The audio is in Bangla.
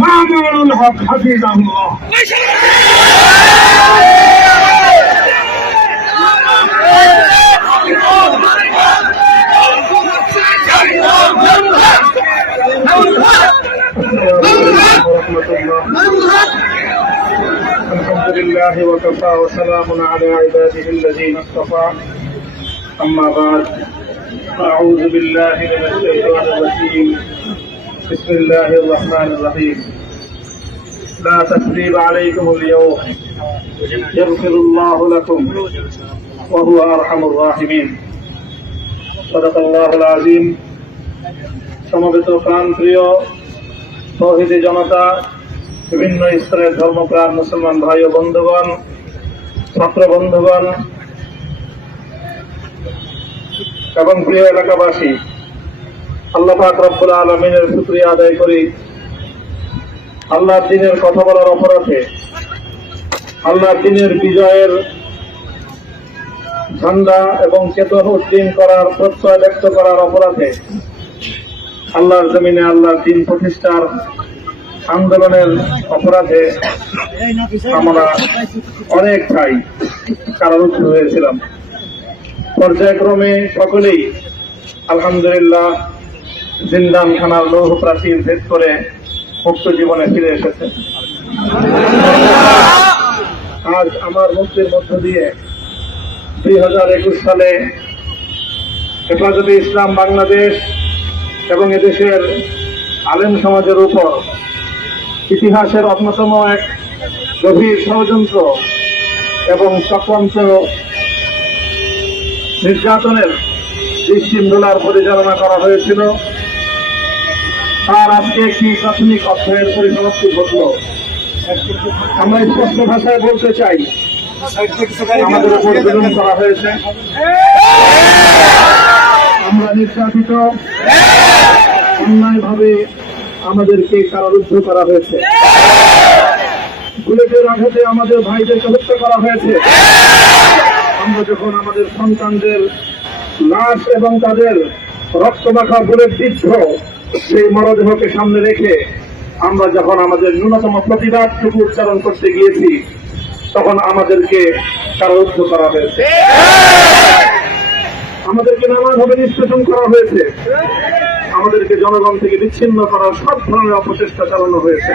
মামুনুল হক হাফিজাহুল্লাহ। الحمد لله وكفى وسلام على عباده الذين اصطفى أما بعد أعوذ بالله من الشيطان الرجيم بسم الله الرحمن الرحيم لا تثريب عليكم اليوم يغفر الله لكم وهو أرحم الراحمين صدق الله العظيم সমবেত প্রাণপ্রিয় তৌহিদি জনতা, বিভিন্ন স্তরের ধর্মপ্রাণ মুসলমান ভাই ও বন্ধুগণ, ছাত্র বন্ধুগণ এবং প্রিয় এলাকাবাসী, আল্লাহ পাক রব্বুল আলামিনের শুকরিয়া আদায় করি। আল্লাহর দ্বীনের কথা বলার অপরাধে, আল্লাহর দ্বীনের বিজয়ের ঝান্ডা এবং চেতন উদ্দীন করার প্রত্যয় ব্যক্ত করার অপরাধে, আল্লাহর জমিনে আল্লাহর দ্বীন প্রতিষ্ঠার আন্দোলনের অপরাধে আমরা অনেক ভাই কারারুদ্ধ হয়েছিলাম। পর্যায়ক্রমে সকলেই আলহামদুলিল্লাহ জিন্দান খানার লৌহ প্রাচীর ভেদ করে মুক্ত জীবনে ফিরে এসেছে। আজ আমার মুক্তির মধ্য দিয়ে 2021 সালে হেফাজতে ইসলাম বাংলাদেশ এবং এদেশের আলেম সমাজের উপর ইতিহাসের অন্যতম এক গভীর ষড়যন্ত্র এবং চক্রান্ত নির্যাতনের দৃষ্টিমূলার পরিচালনা করা হয়েছিল, তার আজকে একটি প্রাথমিক অধ্যায়ের পরিসমাপ্তি ঘটল। আমরা স্পষ্ট ভাষায় বলতে চাই, আমাদের উপর জুলুম করা হয়েছে, আমরা নির্যাতিত, অন্যায়ভাবে আমাদেরকে কারারুদ্ধ করা হয়েছে, বুলেটের আঘাতে আমাদের ভাইদেরকে হত্যা করা হয়েছে। আমরা যখন আমাদের সন্তানদের লাশ এবং তাদের রক্তমাখা বুলেট বিদ্ধ সেই মরদেহকে সামনে রেখে আমরা যখন আমাদের ন্যূনতম প্রতিবাদটুকু উচ্চারণ করতে গিয়েছি, তখন আমাদেরকে কারারুদ্ধ করা হয়েছে, আমাদেরকে নানাভাবে নিষ্পেষণ করা হয়েছে, আমাদেরকে জনগণ থেকে বিচ্ছিন্ন করার সব ধরনের অপচেষ্টা চালানো হয়েছে।